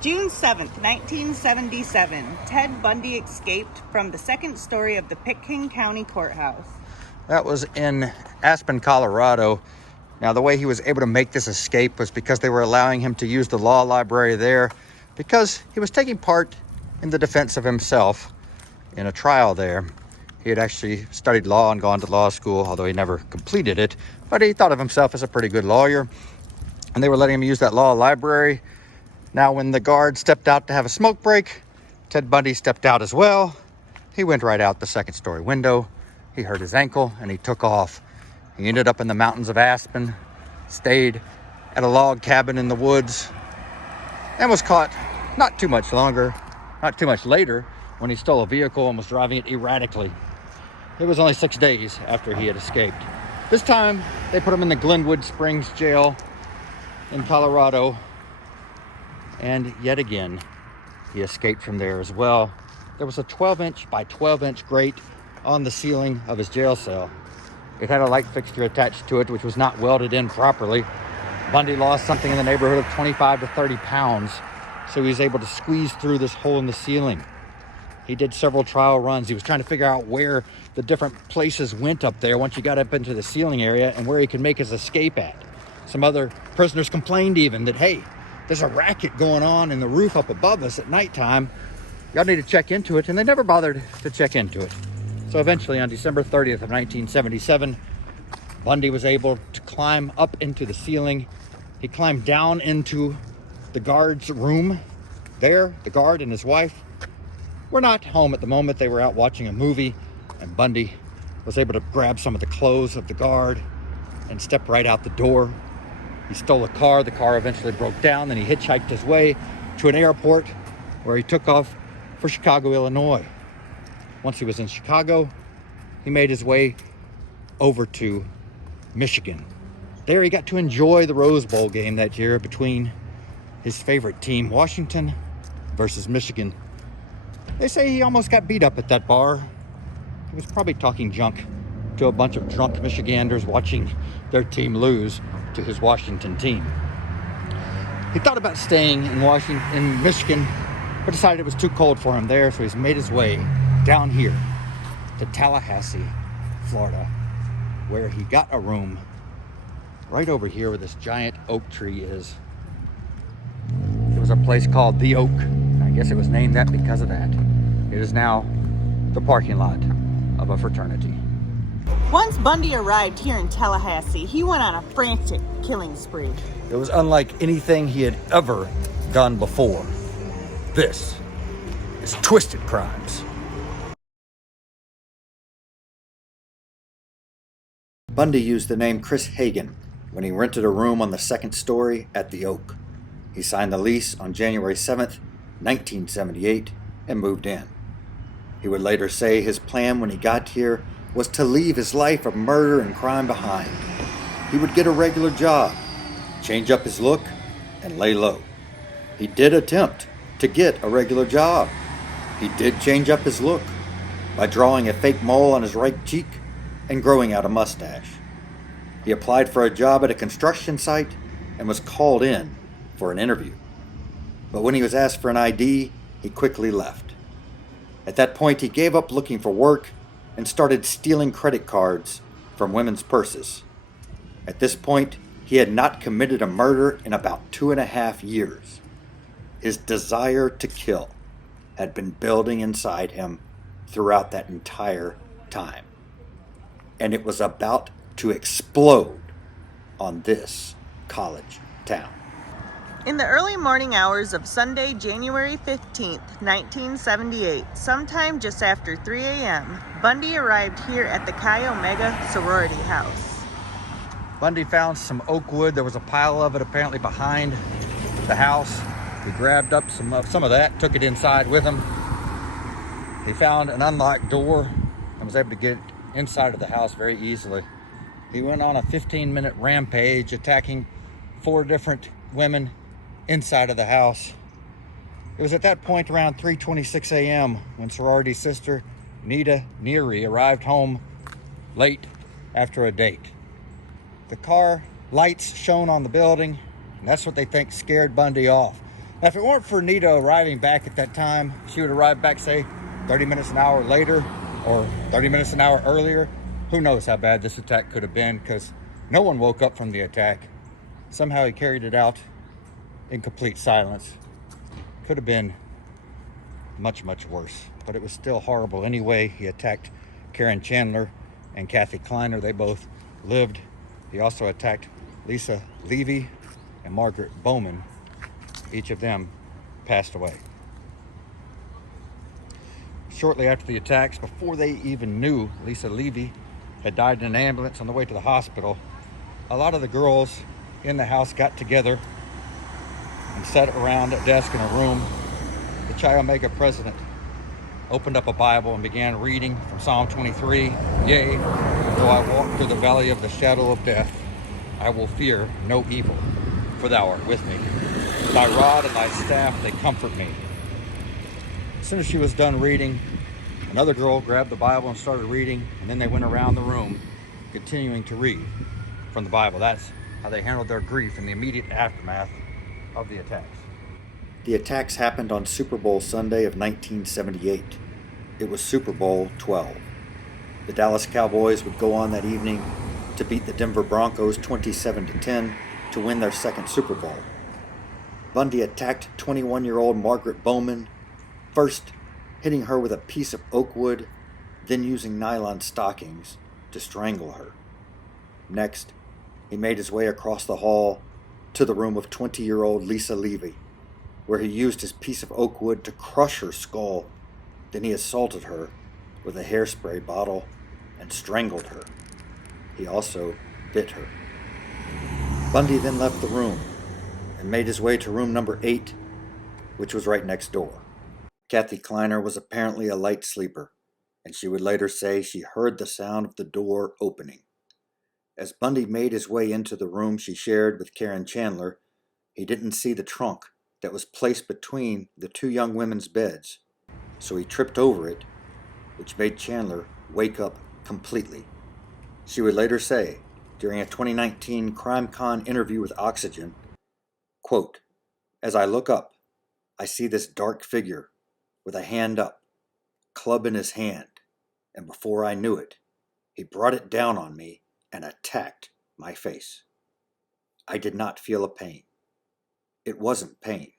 June 7th, 1977, Ted Bundy escaped from the second story of the Pitkin County Courthouse. That was in Aspen, Colorado. Now, the way he was able to make this escape was because they were allowing him to use the law library there because he was taking part in the defense of himself in a trial there. He had actually studied law and gone to law school, although he never completed it, but he thought of himself as a pretty good lawyer, and they were letting him use that law library. Now, when the guard stepped out to have a smoke break, Ted Bundy stepped out as well. He went right out the second story window. He hurt his ankle and he took off. He ended up in the mountains of Aspen, stayed at a log cabin in the woods, and was caught not too much later when he stole a vehicle and was driving it erratically. It was only 6 days after he had escaped. This time, they put him in the Glenwood Springs jail in Colorado. And yet again, he escaped from there as well. There was a 12-inch by 12-inch grate on the ceiling of his jail cell. It had a light fixture attached to it, which was not welded in properly. Bundy lost something in the neighborhood of 25 to 30 pounds, so he was able to squeeze through this hole in the ceiling. He did several trial runs. He was trying to figure out where the different places went up there once you got up into the ceiling area and where he could make his escape at. Some other prisoners complained even that, hey, there's a racket going on in the roof up above us at nighttime. Y'all need to check into it. And they never bothered to check into it. So eventually on December 30th of 1977, Bundy was able to climb up into the ceiling. He climbed down into the guard's room. There, the guard and his wife were not home at the moment. They were out watching a movie, and Bundy was able to grab some of the clothes of the guard and step right out the door. He stole a car. The car eventually broke down. Then he hitchhiked his way to an airport where he took off for Chicago, Illinois. Once he was in Chicago, he made his way over to Michigan. There he got to enjoy the Rose Bowl game that year between his favorite team, Washington, versus Michigan. They say he almost got beat up at that bar. He was probably talking junk to a bunch of drunk Michiganders watching their team lose to his Washington team. He thought about staying in Michigan, but decided it was too cold for him there, so he's made his way down here to Tallahassee, Florida, where he got a room right over here where this giant oak tree is. It was a place called The Oak. I guess it was named that because of that. It is now the parking lot of a fraternity. Once Bundy arrived here in Tallahassee, he went on a frantic killing spree. It was unlike anything he had ever done before. This is Twisted Crimes. Bundy used the name Chris Hagen when he rented a room on the second story at the Oak. He signed the lease on January 7th, 1978, and moved in. He would later say his plan when he got here was to leave his life of murder and crime behind. He would get a regular job, change up his look, and lay low. He did attempt to get a regular job. He did change up his look by drawing a fake mole on his right cheek and growing out a mustache. He applied for a job at a construction site and was called in for an interview. But when he was asked for an ID, he quickly left. At that point, he gave up looking for work and started stealing credit cards from women's purses. At this point, he had not committed a murder in about 2.5 years. His desire to kill had been building inside him throughout that entire time. And it was about to explode on this college town. In the early morning hours of Sunday, January 15th, 1978, sometime just after 3 a.m., Bundy arrived here at the Chi Omega sorority house. Bundy found some oak wood. There was a pile of it apparently behind the house. He grabbed up some of that, took it inside with him. He found an unlocked door and was able to get inside of the house very easily. He went on a 15-minute rampage, attacking 4 different women inside of the house. It was at that point around 3:26 a.m. when sorority sister Nita Neary arrived home late after a date. The car lights shone on the building, and that's what they think scared Bundy off. Now, if it weren't for Nita arriving back at that time, she would arrive back, say, 30 minutes an hour later or 30 minutes an hour earlier. Who knows how bad this attack could have been, because no one woke up from the attack. Somehow he carried it out in complete silence. Could have been much, much worse, but it was still horrible anyway. He attacked Karen Chandler and Kathy Kleiner. They both lived. He also attacked Lisa Levy and Margaret Bowman. Each of them passed away. Shortly after the attacks, before they even knew Lisa Levy had died in an ambulance on the way to the hospital, a lot of the girls in the house got together and sat around a desk in a room. The Chi Omega president opened up a Bible and began reading from Psalm 23. Yea, though I walk through the valley of the shadow of death, I will fear no evil, for thou art with me. Thy rod and thy staff, they comfort me. As soon as she was done reading, another girl grabbed the Bible and started reading, and then they went around the room continuing to read from the Bible. That's how they handled their grief in the immediate aftermath of the attacks. The attacks happened on Super Bowl Sunday of 1978. It was Super Bowl 12. The Dallas Cowboys would go on that evening to beat the Denver Broncos 27-10 to win their second Super Bowl. Bundy attacked 21-year-old Margaret Bowman, first hitting her with a piece of oak wood, then using nylon stockings to strangle her. Next, he made his way across the hall to the room of 20-year-old Lisa Levy, where he used his piece of oak wood to crush her skull. Then he assaulted her with a hairspray bottle and strangled her. He also bit her. Bundy then left the room and made his way to room number 8, which was right next door. Kathy Kleiner was apparently a light sleeper, and she would later say she heard the sound of the door opening. As Bundy made his way into the room she shared with Karen Chandler, he didn't see the trunk that was placed between the two young women's beds, so he tripped over it, which made Chandler wake up completely. She would later say, during a 2019 CrimeCon interview with Oxygen, quote, "As I look up, I see this dark figure with a hand up, club in his hand, and before I knew it, he brought it down on me and attacked my face. I did not feel a pain. It wasn't pain.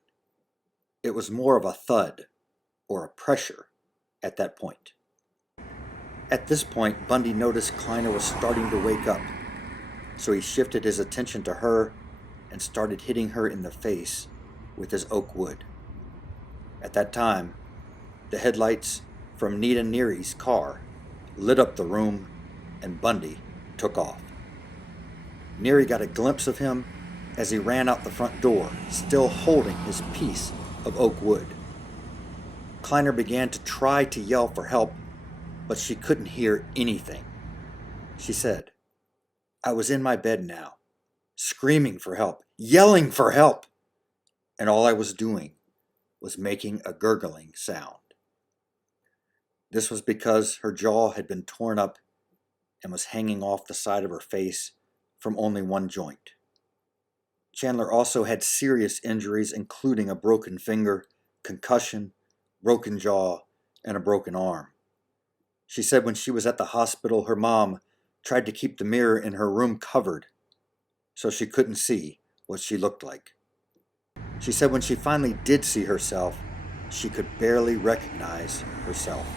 It was more of a thud or a pressure at that point." At this point, Bundy noticed Kleiner was starting to wake up, so he shifted his attention to her and started hitting her in the face with his oak wood. At that time, the headlights from Nita Neary's car lit up the room and Bundy took off. Neary got a glimpse of him as he ran out the front door, still holding his piece of oak wood. Kleiner began to try to yell for help, but she couldn't hear anything. She said, "I was in my bed now, screaming for help, yelling for help, and all I was doing was making a gurgling sound." This was because her jaw had been torn up and was hanging off the side of her face from only one joint. Chandler also had serious injuries, including a broken finger, concussion, broken jaw, and a broken arm. She said when she was at the hospital, her mom tried to keep the mirror in her room covered so she couldn't see what she looked like. She said when she finally did see herself, she could barely recognize herself.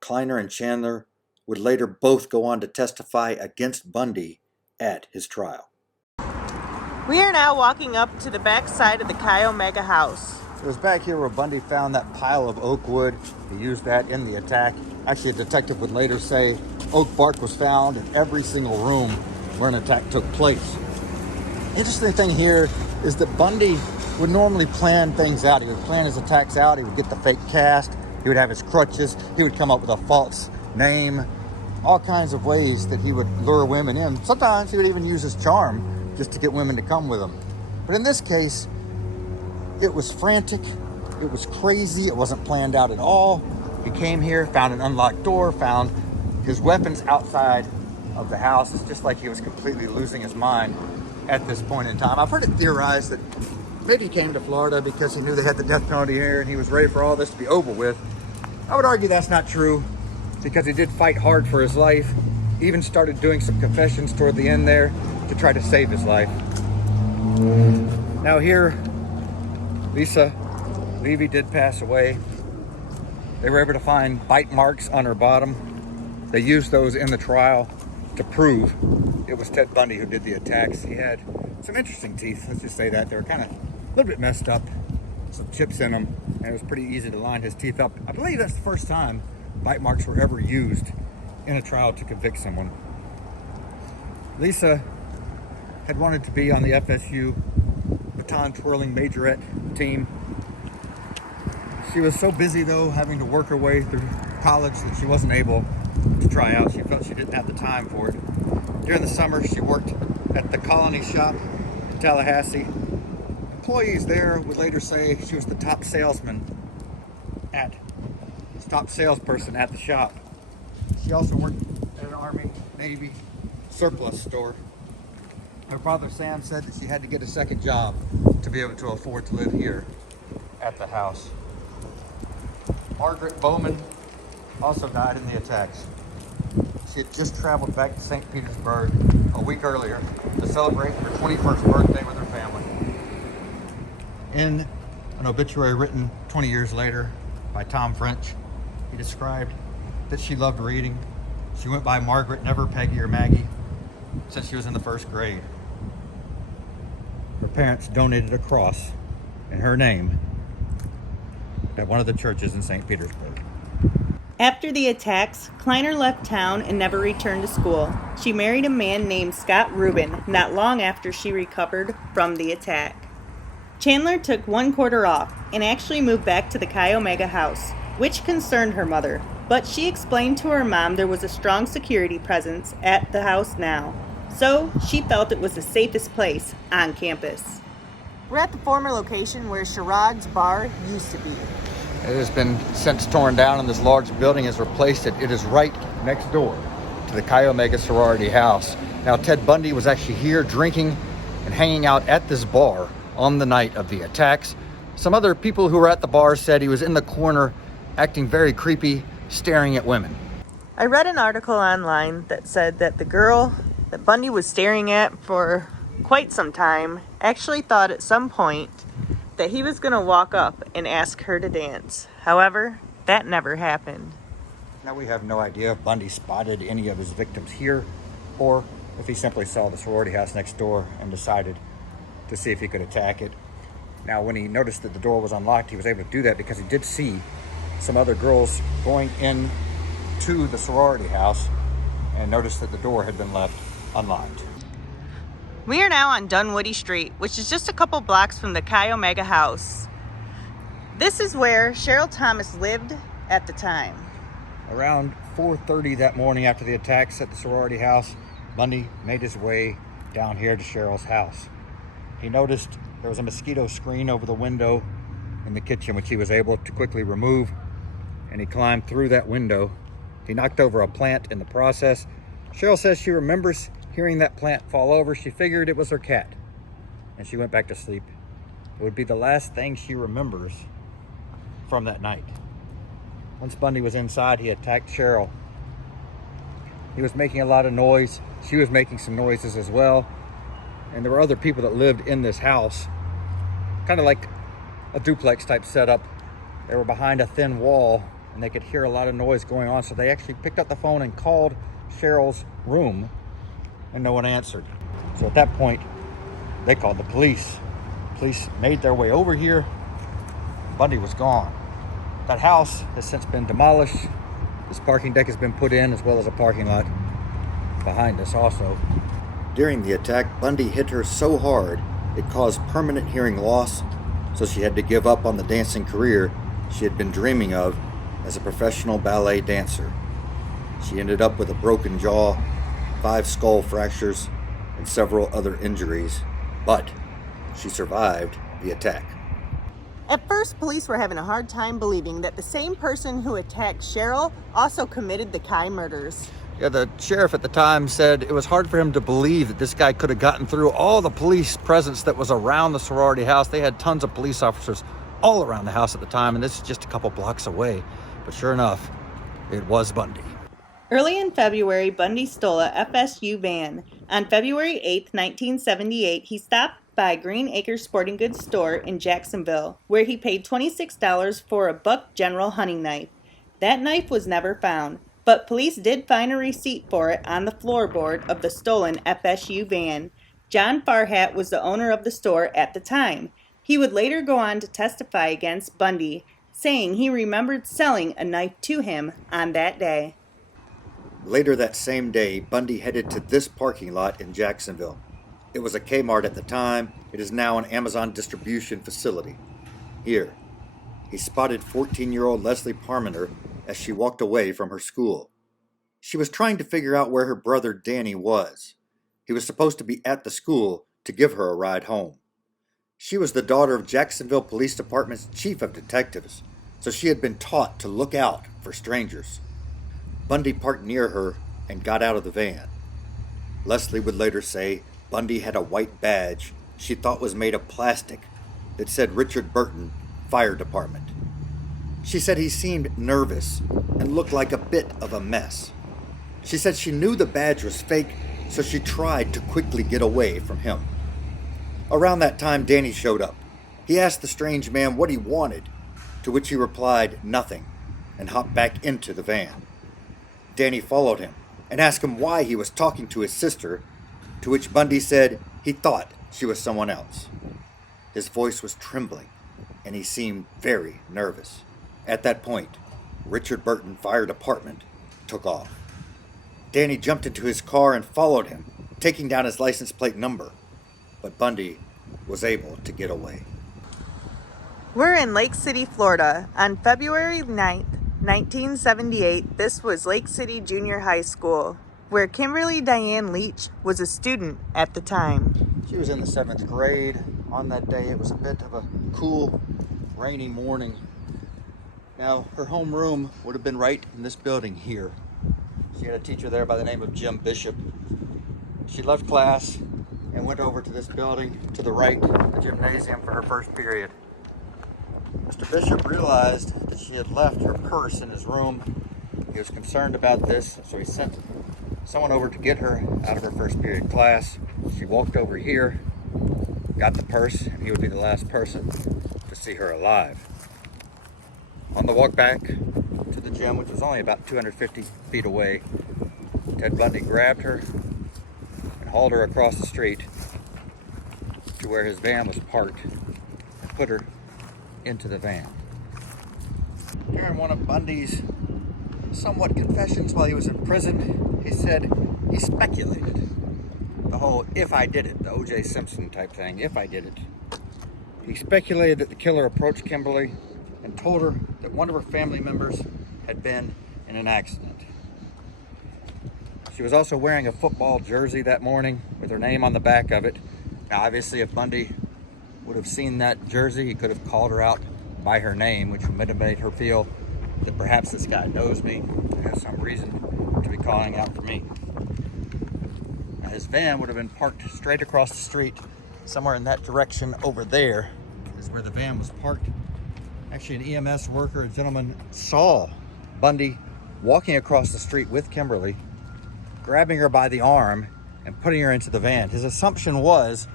Kleiner and Chandler would later both go on to testify against Bundy at his trial. We are now walking up to the back side of the Chi Omega house. It was back here where Bundy found that pile of oak wood. He used that in the attack. Actually, a detective would later say oak bark was found in every single room where an attack took place. Interesting thing here is that Bundy would normally plan things out. He would plan his attacks out. He would get the fake cast. He would have his crutches. He would come up with a false name. All kinds of ways that he would lure women in. Sometimes he would even use his charm just to get women to come with him. But in this case, it was frantic. It was crazy. It wasn't planned out at all. He came here, found an unlocked door, found his weapons outside of the house. It's just like he was completely losing his mind at this point in time. I've heard it theorized that maybe he came to Florida because he knew they had the death penalty here and he was ready for all this to be over with. I would argue that's not true because he did fight hard for his life. He even started doing some confessions toward the end there to try to save his life. Now here, Levy did pass away. They were able to find bite marks on her bottom. They used those in the trial to prove it was Ted Bundy who did the attacks. He had some interesting teeth, let's just say that. They were kind of a little bit messed up, some chips in them, and it was pretty easy to line his teeth up. I believe that's the first time bite marks were ever used in a trial to convict someone. Lisa had wanted to be on the FSU baton twirling majorette team. She was so busy though, having to work her way through college, that she wasn't able to try out. She felt she didn't have the time for it. During the summer, she worked at the Colony shop in Tallahassee. Employees there would later say she was the top salesperson at the shop. She also worked at an Army, Navy surplus store. Her father Sam said that she had to get a second job to be able to afford to live here at the house. Margaret Bowman also died in the attacks. She had just traveled back to St. Petersburg a week earlier to celebrate her 21st birthday with her family. In an obituary written 20 years later by Tom French, he described that she loved reading. She went by Margaret, never Peggy or Maggie, since she was in the first grade. Her parents donated a cross in her name at one of the churches in St. Petersburg. After the attacks, Kleiner left town and never returned to school. She married a man named Scott Rubin not long after she recovered from the attack. Chandler took 1 quarter off and actually moved back to the Chi Omega house, which concerned her mother, but she explained to her mom there was a strong security presence at the house now, so she felt it was the safest place on campus. We're at the former location where Sherrod's bar used to be. It has been since torn down and this large building has replaced it. It is right next door to the Chi Omega sorority house. Now, Ted Bundy was actually here drinking and hanging out at this bar on the night of the attacks. Some other people who were at the bar said he was in the corner acting very creepy, staring at women. I read an article online that said that the girl that Bundy was staring at for quite some time actually thought at some point that he was going to walk up and ask her to dance. However, that never happened. Now, we have no idea if Bundy spotted any of his victims here or if he simply saw the sorority house next door and decided to see if he could attack it. Now, when he noticed that the door was unlocked, he was able to do that because he did see some other girls going in to the sorority house and noticed that the door had been left unlocked. We are now on Dunwoody Street, which is just a couple blocks from the Chi Omega house. This is where Cheryl Thomas lived at the time. Around 4:30 that morning after the attacks at the sorority house, Bundy made his way down here to Cheryl's house. He noticed there was a mosquito screen over the window in the kitchen, which he was able to quickly remove, and he climbed through that window. He knocked over a plant in the process. Cheryl says she remembers hearing that plant fall over. She figured it was her cat, and she went back to sleep. It would be the last thing she remembers from that night. Once Bundy was inside, he attacked Cheryl. He was making a lot of noise. She was making some noises as well. And there were other people that lived in this house, kind of like a duplex type setup. They were behind a thin wall and they could hear a lot of noise going on. So they actually picked up the phone and called Cheryl's room, and no one answered. So at that point, they called the police. Police made their way over here. Bundy was gone. That house has since been demolished. This parking deck has been put in, as well as a parking lot behind us also. During the attack, Bundy hit her so hard it caused permanent hearing loss, so she had to give up on the dancing career she had been dreaming of as a professional ballet dancer. She ended up with a broken jaw, 5 skull fractures, and several other injuries, but she survived the attack. At first, police were having a hard time believing that the same person who attacked Cheryl also committed the Chi murders. Yeah, the sheriff at the time said it was hard for him to believe that this guy could have gotten through all the police presence that was around the sorority house. They had tons of police officers all around the house at the time, and this is just a couple blocks away. But sure enough, it was Bundy. Early in February, Bundy stole a FSU van. On February 8, 1978, he stopped by Green Acres Sporting Goods store in Jacksonville, where he paid $26 for a buck general hunting knife. That knife was never found, but police did find a receipt for it on the floorboard of the stolen FSU van. John Farhat was the owner of the store at the time. He would later go on to testify against Bundy, saying he remembered selling a knife to him on that day. Later that same day, Bundy headed to this parking lot in Jacksonville. It was a Kmart at the time. It is now an Amazon distribution facility. Here, he spotted 14-year-old Leslie Parmenter as she walked away from her school. She was trying to figure out where her brother Danny was. He was supposed to be at the school to give her a ride home. She was the daughter of Jacksonville Police Department's chief of detectives, so she had been taught to look out for strangers. Bundy parked near her and got out of the van. Leslie would later say Bundy had a white badge she thought was made of plastic that said Richard Burton, Fire Department. She said he seemed nervous and looked like a bit of a mess. She said she knew the badge was fake, so she tried to quickly get away from him. Around that time, Danny showed up. He asked the strange man what he wanted, to which he replied nothing, and hopped back into the van. Danny followed him and asked him why he was talking to his sister, to which Bundy said he thought she was someone else. His voice was trembling, and he seemed very nervous. At that point, Richard Burton Fire Department took off. Danny jumped into his car and followed him, taking down his license plate number, but Bundy was able to get away. We're in Lake City, Florida. On February 9th, 1978, this was Lake City Junior High School, where Kimberly Diane Leach was a student at the time. She was in the 7th grade. On that day, it was a bit of a cool, rainy morning. Now, her homeroom would have been right in this building here. She had a teacher there by the name of Jim Bishop. She left class and went over to this building to the right, the gymnasium, for her first period. Mr. Bishop realized that she had left her purse in his room. He was concerned about this, so he sent someone over to get her out of her first period class. She walked over here, got the purse, and he would be the last person to see her alive. On the walk back to the gym, which was only about 250 feet away, Ted Bundy grabbed her and hauled her across the street to where his van was parked and put her into the van. During one of Bundy's somewhat confessions while he was in prison, he said he speculated. The whole "if I did it," the O.J. Simpson type thing, if I did it. He speculated that the killer approached Kimberly and told her that one of her family members had been in an accident. She was also wearing a football jersey that morning with her name on the back of it. Now, obviously, if Bundy would have seen that jersey, he could have called her out by her name, which would have made her feel that perhaps this guy knows me and has some reason to be calling out for me. Now, his van would have been parked straight across the street, somewhere in that direction over there is where the van was parked. Actually, an EMS worker, a gentleman, saw Bundy walking across the street with Kimberly, grabbing her by the arm and putting her into the van. His assumption was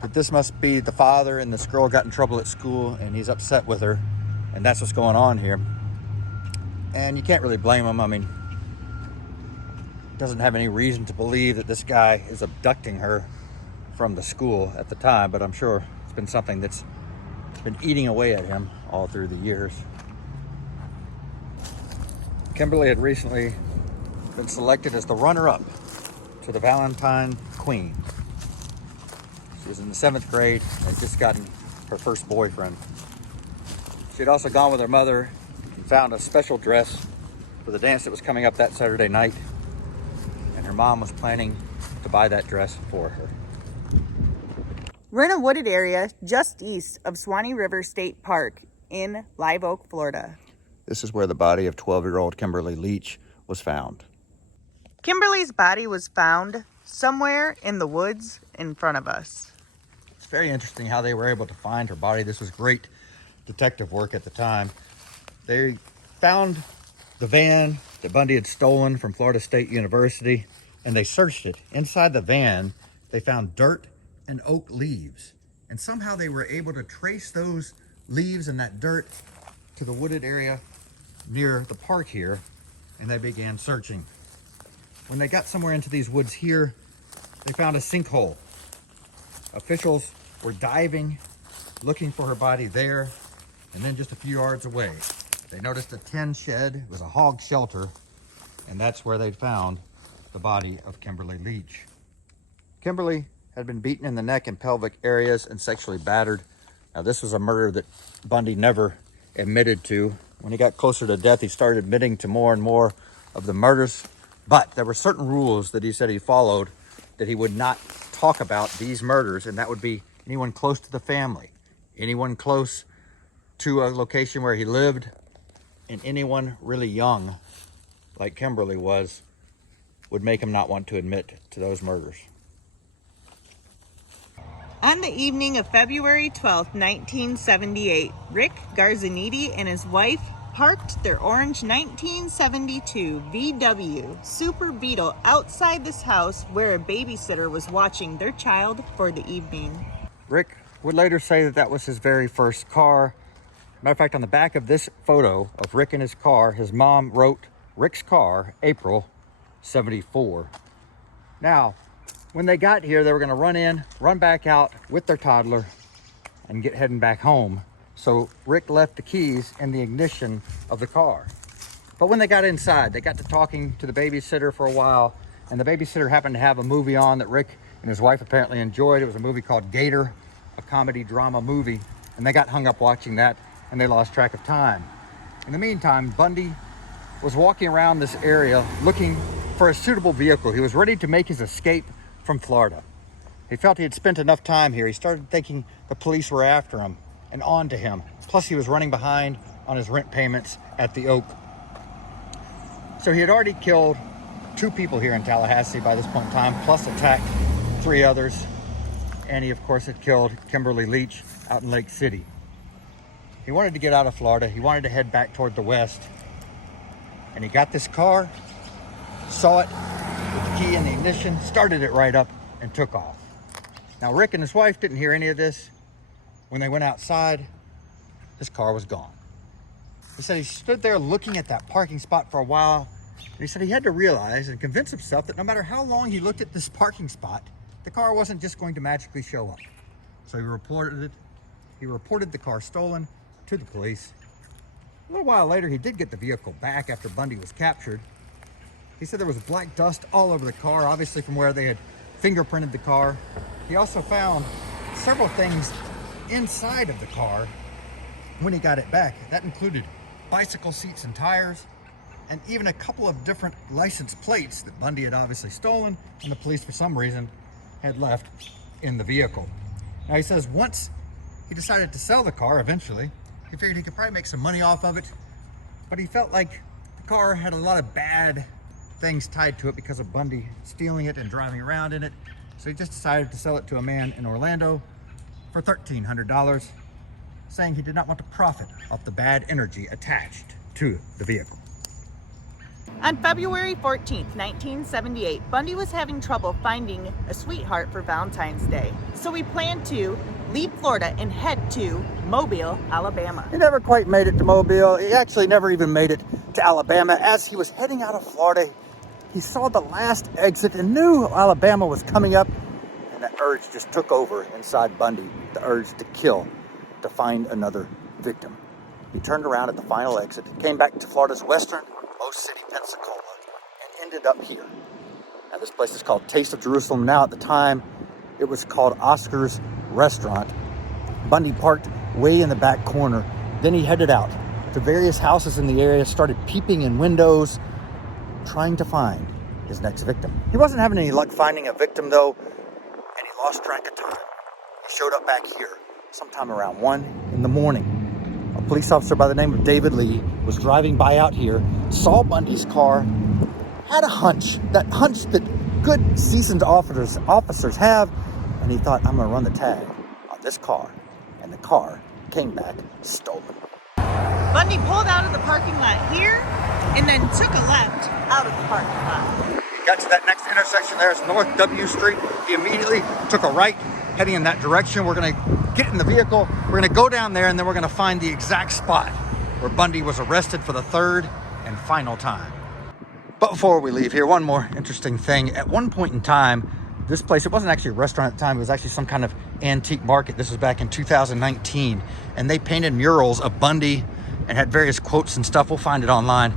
that this must be the father and this girl got in trouble at school and he's upset with her, and that's what's going on here. And you can't really blame him. I mean, doesn't have any reason to believe that this guy is abducting her from the school at the time, but I'm sure it's been something that's been eating away at him all through the years. Kimberly had recently been selected as the runner-up to the Valentine Queen. She was in the 7th grade and had just gotten her first boyfriend. She had also gone with her mother and found a special dress for the dance that was coming up that Saturday night, and her mom was planning to buy that dress for her. We're in a wooded area just east of Swanee River State Park in Live Oak, Florida. This is where the body of 12-year-old Kimberly Leach was found. Kimberly's body was found somewhere in the woods in front of us. It's very interesting how they were able to find her body. This was great detective work at the time. They found the van that Bundy had stolen from Florida State University, and they searched it. Inside the van, they found dirt and oak leaves. And somehow they were able to trace those leaves and that dirt to the wooded area near the park here, and they began searching. When they got somewhere into these woods here, they found a sinkhole. Officials were diving, looking for her body there, and then just a few yards away, they noticed a tin shed. It was a hog shelter, and that's where they found the body of Kimberly Leach. Kimberly had been beaten in the neck and pelvic areas and sexually battered. Now, this was a murder that Bundy never admitted to. When he got closer to death, he started admitting to more and more of the murders, but there were certain rules that he said he followed, that he would not talk about these murders, and that would be anyone close to the family, anyone close to a location where he lived, and anyone really young, like Kimberly was, would make him not want to admit to those murders. On the evening of February 12th, 1978, Rick Garzaniti and his wife parked their orange 1972 VW Super Beetle outside this house where a babysitter was watching their child for the evening. Rick would later say that that was his very first car. Matter of fact, on the back of this photo of Rick in his car, his mom wrote Rick's car, April 74. Now, when they got here, they were going to run in, run back out with their toddler, and get heading back home. So Rick left the keys in the ignition of the car. But when they got inside, they got to talking to the babysitter for a while, and the babysitter happened to have a movie on that Rick and his wife apparently enjoyed. It was a movie called Gator, a comedy drama movie, and they got hung up watching that, and they lost track of time. In the meantime, Bundy was walking around this area looking for a suitable vehicle. He was ready to make his escape from Florida. He felt he had spent enough time here. He started thinking the police were after him and on to him. Plus, he was running behind on his rent payments at the Oak. So he had already killed 2 people here in Tallahassee by this point in time, plus attacked 3 others. And he, of course, had killed Kimberly Leach out in Lake City. He wanted to get out of Florida. He wanted to head back toward the west. And he got this car, saw it with the key in the ignition, started it right up, and took off. Now, Rick and his wife didn't hear any of this. When they went outside, his car was gone. He said he stood there looking at that parking spot for a while, and he said he had to realize and convince himself that no matter how long he looked at this parking spot, the car wasn't just going to magically show up. So he reported it. He reported the car stolen to the police. A little while later, he did get the vehicle back after Bundy was captured. He said there was black dust all over the car, obviously from where they had fingerprinted the car. He also found several things inside of the car when he got it back. That included bicycle seats and tires, and even a couple of different license plates that Bundy had obviously stolen, and the police, for some reason, had left in the vehicle. Now, he says once he decided to sell the car eventually, he figured he could probably make some money off of it, but he felt like the car had a lot of bad things tied to it because of Bundy stealing it and driving around in it. So he just decided to sell it to a man in Orlando for $1,300, saying he did not want to profit off the bad energy attached to the vehicle. On February 14th, 1978, Bundy was having trouble finding a sweetheart for Valentine's Day. So he planned to leave Florida and head to Mobile, Alabama. He never quite made it to Mobile. He actually never even made it to Alabama. As he was heading out of Florida, he saw the last exit and knew Alabama was coming up, and that urge just took over inside Bundy, the urge to kill, to find another victim. He turned around at the final exit, came back to Florida's westernmost city, Pensacola, and ended up here. Now, this place is called Taste of Jerusalem. Now, at the time, it was called Oscar's Restaurant. Bundy parked way in the back corner. Then he headed out to various houses in the area, started peeping in windows, trying to find his next victim. He wasn't having any luck finding a victim, though, and he lost track of time. He showed up back here sometime around 1 in the morning. A police officer by the name of David Lee was driving by out here, saw Bundy's car, had a hunch, that hunch that good seasoned officers have, and he thought, I'm going to run the tag on this car. And the car came back stolen. Bundy pulled out of the parking lot here and then took a left out of the parking lot. Got to that next intersection there, it's North W Street. He immediately took a right, heading in that direction. We're going to get in the vehicle, we're going to go down there, and then we're going to find the exact spot where Bundy was arrested for the third and final time. But before we leave here, one more interesting thing. At one point in time, this place, it wasn't actually a restaurant at the time, it was actually some kind of antique market. This was back in 2019, and they painted murals of Bundy and had various quotes and stuff. We'll find it online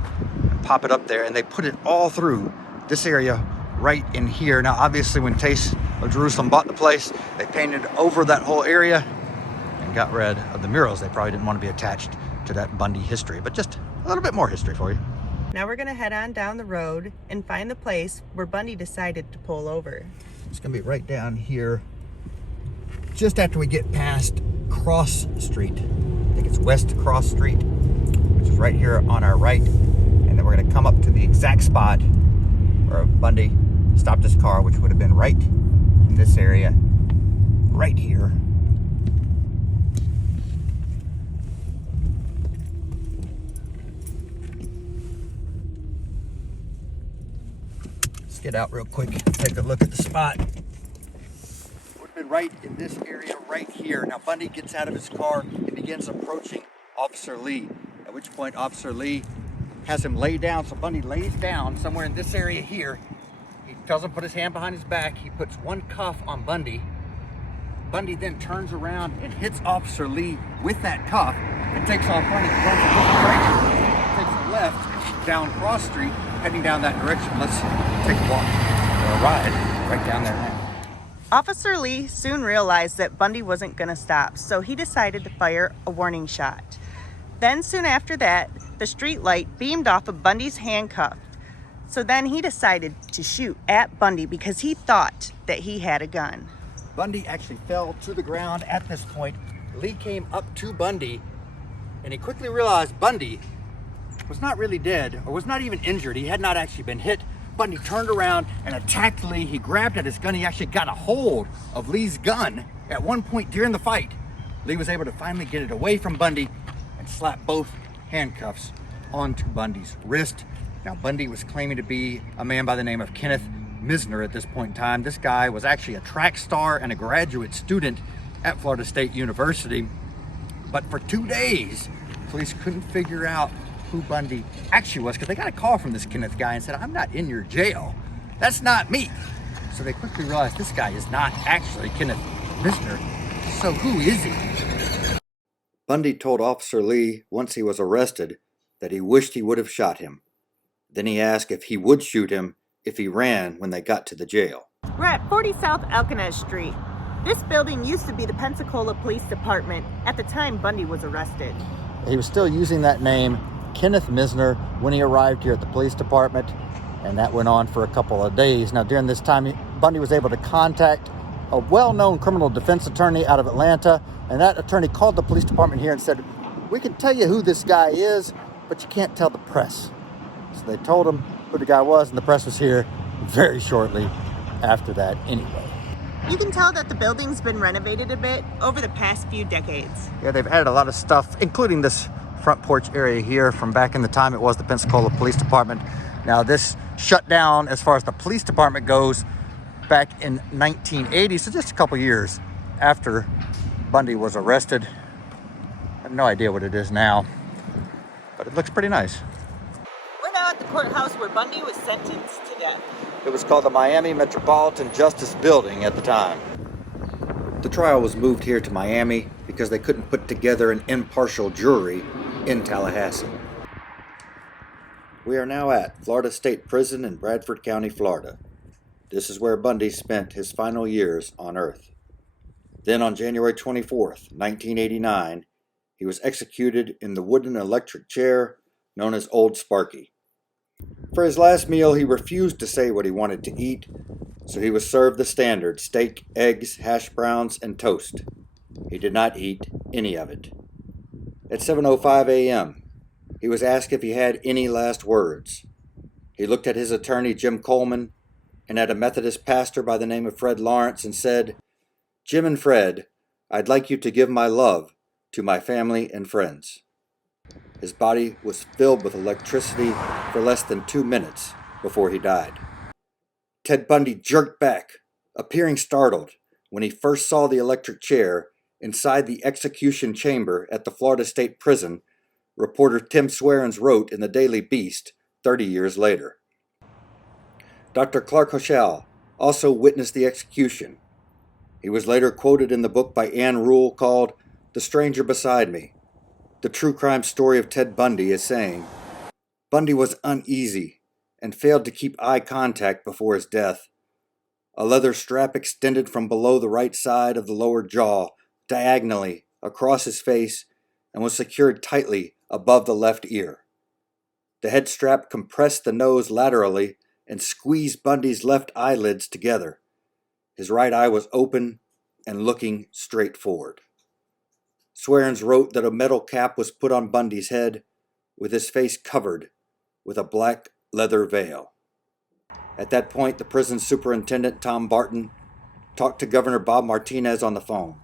and pop it up there, and they put it all through this area right in here. Now, obviously, when Taste of Jerusalem bought the place, they painted over that whole area and got rid of the murals. They probably didn't want to be attached to that Bundy history, but just a little bit more history for you. Now we're gonna head on down the road and find the place where Bundy decided to pull over. It's gonna be right down here, just after we get past Cross Street. I think it's West Cross Street, which is right here on our right. And then we're gonna come up to the exact spot where Bundy stopped his car, which would have been right in this area, right here. Let's get out real quick, take a look at the spot. Would have been right in this area right here. Now Bundy gets out of his car and begins approaching Officer Lee, at which point Officer Lee has him lay down. So Bundy lays down somewhere in this area here. He tells him to put his hand behind his back. He puts one cuff on Bundy. Bundy then turns around and hits Officer Lee with that cuff and takes off running. Takes a left down Cross Street, heading down that direction. Let's take a walk or a ride right down there now. Officer Lee soon realized that Bundy wasn't gonna stop, so he decided to fire a warning shot. Then soon after that, the street light beamed off of Bundy's handcuff. So then he decided to shoot at Bundy because he thought that he had a gun. Bundy actually fell to the ground at this point. Lee came up to Bundy, and he quickly realized Bundy was not really dead, or was not even injured. He had not actually been hit. Bundy turned around and attacked Lee. He grabbed at his gun. He actually got a hold of Lee's gun at one point during the fight. Lee was able to finally get it away from Bundy and slap both handcuffs onto Bundy's wrist. Now, Bundy was claiming to be a man by the name of Kenneth Misner at this point in time. This guy was actually a track star and a graduate student at Florida State University. But for 2 days, police couldn't figure out who Bundy actually was, because they got a call from this Kenneth guy and said, I'm not in your jail. That's not me. So they quickly realized this guy is not actually Kenneth Misner. So who is he? Bundy told Officer Lee once he was arrested that he wished he would have shot him. Then he asked if he would shoot him if he ran when they got to the jail. We're at 40 South Elkinez Street. This building used to be the Pensacola Police Department at the time Bundy was arrested. He was still using that name, Kenneth Misner, when he arrived here at the police department, and that went on for a couple of days. Now, during this time, Bundy was able to contact a well-known criminal defense attorney out of Atlanta, and that attorney called the police department here and said, we can tell you who this guy is, but you can't tell the press. So they told him who the guy was, and the press was here very shortly after that anyway. You can tell that the building's been renovated a bit over the past few decades. Yeah, they've added a lot of stuff, including this front porch area here from back in the time it was the Pensacola Police Department. Now, this shut down as far as the police department goes back in 1980, so just a couple years after Bundy was arrested. I have no idea what it is now, but it looks pretty nice. We're now at the courthouse where Bundy was sentenced to death. It was called the Miami Metropolitan Justice Building at the time. The trial was moved here to Miami because they couldn't put together an impartial jury in Tallahassee. We are now at Florida State Prison in Bradford County, Florida. This is where Bundy spent his final years on Earth. Then on January 24th, 1989, he was executed in the wooden electric chair known as Old Sparky. For his last meal, he refused to say what he wanted to eat, so he was served the standard steak, eggs, hash browns, and toast. He did not eat any of it. At 7:05 a.m., he was asked if he had any last words. He looked at his attorney, Jim Coleman, and at a Methodist pastor by the name of Fred Lawrence and said, "Jim and Fred, I'd like you to give my love to my family and friends." His body was filled with electricity for less than 2 minutes before he died. Ted Bundy jerked back, appearing startled when he first saw the electric chair inside the execution chamber at the Florida State Prison, reporter Tim Swearens wrote in the Daily Beast 30 years later. Dr. Clark Hochschild also witnessed the execution. He was later quoted in the book by Ann Rule called The Stranger Beside Me, the true crime story of Ted Bundy, as saying, "Bundy was uneasy and failed to keep eye contact before his death. A leather strap extended from below the right side of the lower jaw diagonally across his face and was secured tightly above the left ear. The head strap compressed the nose laterally and squeezed Bundy's left eyelids together. His right eye was open and looking straight forward." Swearens wrote that a metal cap was put on Bundy's head, with his face covered with a black leather veil. At that point, the prison superintendent, Tom Barton, talked to Governor Bob Martinez on the phone.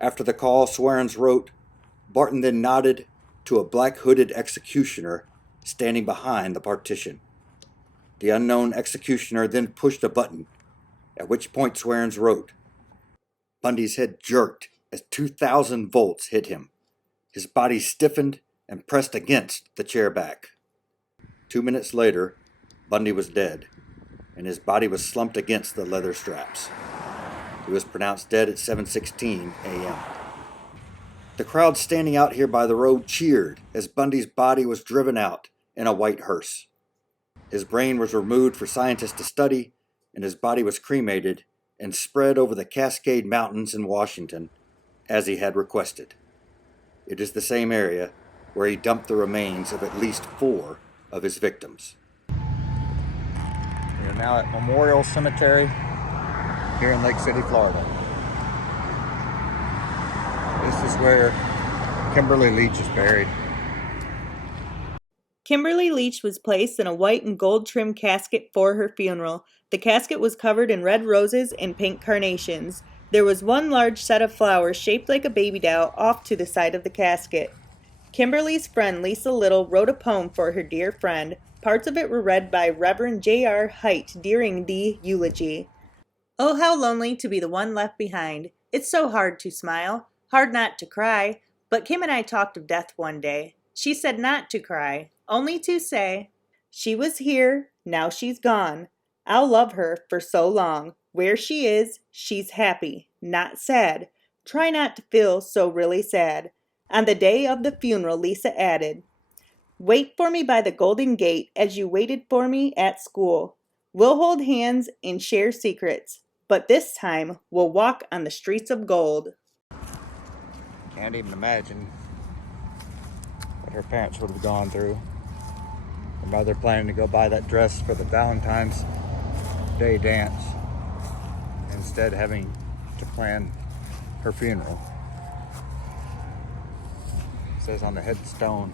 After the call, Swearens wrote, Barton then nodded to a black hooded executioner standing behind the partition. The unknown executioner then pushed a button, at which point Swearens wrote, "Bundy's head jerked as 2,000 volts hit him. His body stiffened and pressed against the chair back." 2 minutes later, Bundy was dead, and his body was slumped against the leather straps. He was pronounced dead at 7:16 a.m. The crowd standing out here by the road cheered as Bundy's body was driven out in a white hearse. His brain was removed for scientists to study, and his body was cremated and spread over the Cascade Mountains in Washington, as he had requested. It is the same area where he dumped the remains of at least 4 of his victims. We are now at Memorial Cemetery here in Lake City, Florida. This is where Kimberly Leach is buried. Kimberly Leach was placed in a white and gold trimmed casket for her funeral. The casket was covered in red roses and pink carnations. There was one large set of flowers shaped like a baby doll off to the side of the casket. Kimberly's friend Lisa Little wrote a poem for her dear friend. Parts of it were read by Reverend J.R. Height during the eulogy. "Oh, how lonely to be the one left behind. It's so hard to smile, hard not to cry. But Kim and I talked of death one day. She said not to cry, only to say, she was here, now she's gone. I'll love her for so long. Where she is, she's happy, not sad. Try not to feel so really sad." On the day of the funeral, Lisa added, "Wait for me by the Golden Gate as you waited for me at school. We'll hold hands and share secrets, but this time we'll walk on the streets of gold." Can't even imagine what her parents would have gone through. Her mother planning to go buy that dress for the Valentine's Day dance, instead having to plan her funeral. It says on the headstone,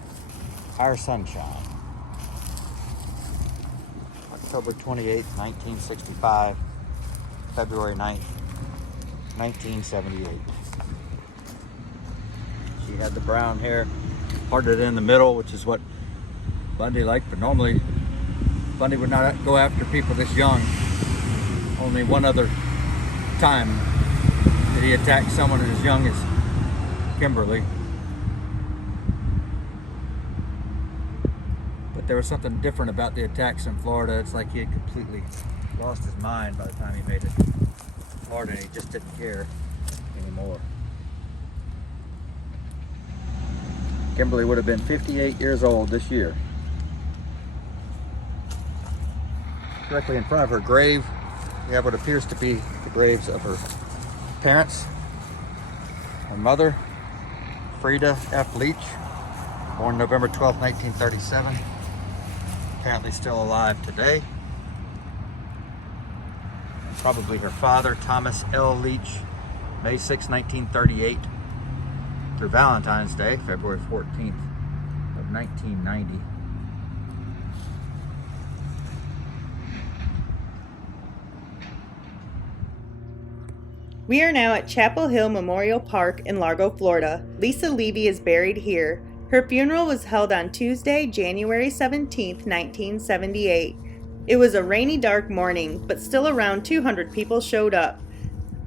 "Our Sunshine. October 28, 1965, February 9th, 1978. She had the brown hair parted in the middle, which is what Bundy liked, but normally Bundy would not go after people this young. Only one other time did he attack someone as young as Kimberly. But there was something different about the attacks in Florida. It's like he had completely lost his mind by the time he made it to Florida, and he just didn't care anymore. Kimberly would have been 58 years old this year. Directly in front of her grave, we have what appears to be the graves of her parents. Her mother, Frida F. Leach, born November 12, 1937, apparently still alive today. And probably her father, Thomas L. Leach, May 6, 1938, through Valentine's Day, February 14th of 1990. We are now at Chapel Hill Memorial Park in Largo, Florida. Lisa Levy is buried here. Her funeral was held on Tuesday, January 17, 1978. It was a rainy, dark morning, but still around 200 people showed up.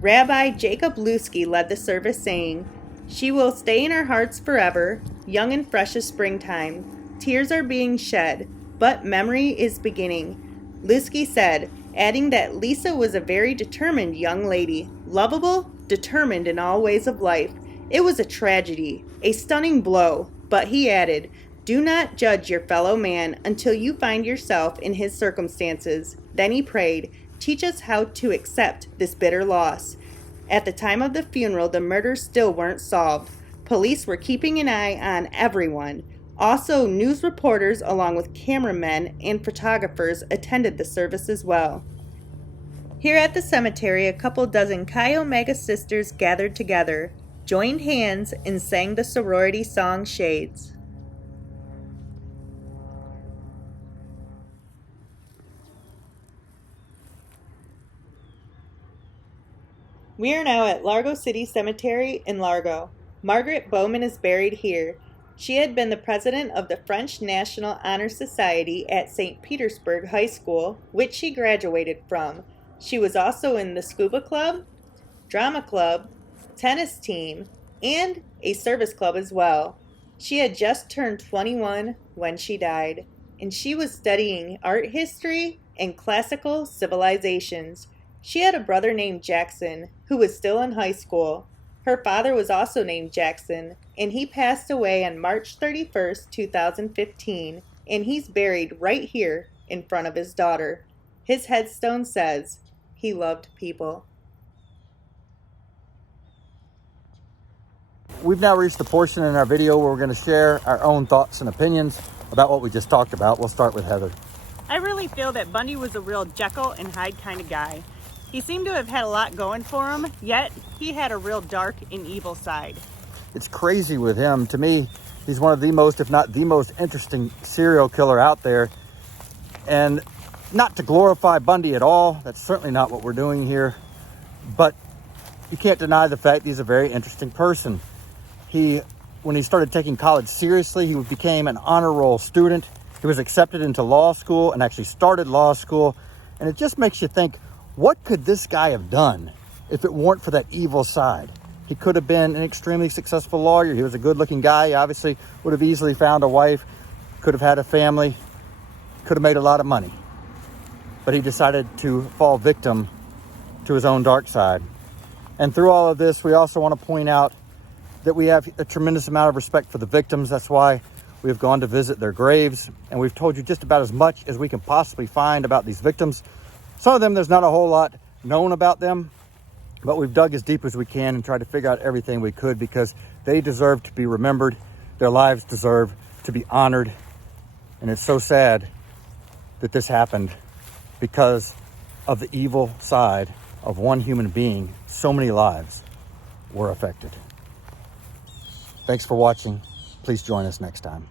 Rabbi Jacob Lusky led the service saying, "She will stay in our hearts forever, young and fresh as springtime. Tears are being shed, but memory is beginning." Lusky said, adding that Lisa was a very determined young lady, lovable, determined in all ways of life. It was a tragedy, a stunning blow, but he added, "Do not judge your fellow man until you find yourself in his circumstances." Then he prayed, "Teach us how to accept this bitter loss." At the time of the funeral, the murders still weren't solved. Police were keeping an eye on everyone. Also, news reporters along with cameramen and photographers attended the service as well. Here at the cemetery, a couple dozen Chi Omega sisters gathered together, joined hands, and sang the sorority song Shades. We are now at Largo City Cemetery in Largo. Margaret Bowman is buried here. She had been the president of the French National Honor Society at St. Petersburg High School, which she graduated from. She was also in the scuba club, drama club, tennis team, and a service club as well. She had just turned 21 when she died, and she was studying art history and classical civilizations. She had a brother named Jackson, who was still in high school. Her father was also named Jackson, and he passed away on March 31st, 2015, and he's buried right here in front of his daughter. His headstone says, "He loved people." We've now reached the portion in our video where we're going to share our own thoughts and opinions about what we just talked about. We'll start with Heather. I really feel that Bundy was a real Jekyll and Hyde kind of guy. He seemed to have had a lot going for him, yet he had a real dark and evil side. It's crazy with him. To me, he's one of the most, if not the most interesting serial killer out there. And not to glorify Bundy at all, that's certainly not what we're doing here, but you can't deny the fact he's a very interesting person. When he started taking college seriously, he became an honor roll student. He was accepted into law school and actually started law school. And it just makes you think, what could this guy have done if it weren't for that evil side? He could have been an extremely successful lawyer. He was a good-looking guy. He obviously would have easily found a wife, could have had a family, could have made a lot of money. But he decided to fall victim to his own dark side. And through all of this, we also want to point out that we have a tremendous amount of respect for the victims. That's why we've gone to visit their graves, and we've told you just about as much as we can possibly find about these victims. Some of them, there's not a whole lot known about them, but we've dug as deep as we can and tried to figure out everything we could because they deserve to be remembered. Their lives deserve to be honored. And it's so sad that this happened because of the evil side of one human being. So many lives were affected. Thanks for watching. Please join us next time.